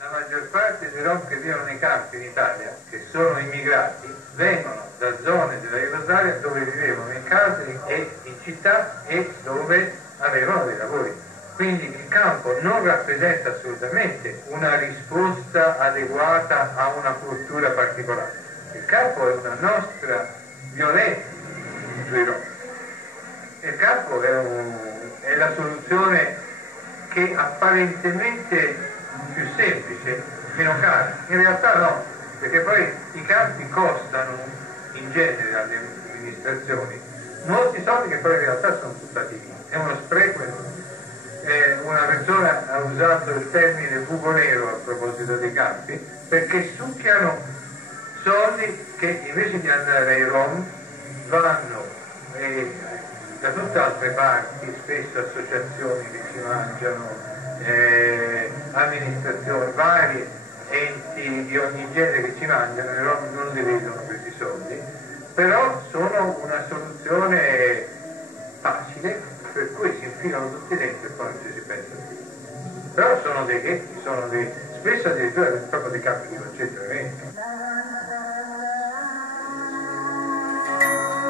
La maggior parte dei Rom che vivono nei campi in Italia, che sono immigrati, vengono da zone della Jugoslavia dove vivevano in case e in città e dove avevano dei lavori. Quindi il campo non rappresenta assolutamente una risposta adeguata a una cultura particolare. Il campo è una nostra violenza sui Rom. Il campo è la soluzione che apparentemente più semplice, meno cara. In realtà no, perché poi i campi costano in genere alle amministrazioni molti soldi che poi in realtà sono buttati via. È uno spreco enorme. Una persona ha usato il termine buco nero a proposito dei campi perché succhiano soldi che invece di andare ai Rom vanno da tutte altre parti, spesso associazioni che ci mangiano, amministrazioni, vari enti di ogni genere che ci mangiano, i Rom non li vedono questi soldi, però sono una soluzione facile per cui si infilano tutti dentro e poi non ci si pensa più. Però sono dei ghetti, spesso addirittura proprio dei campi di concentramento.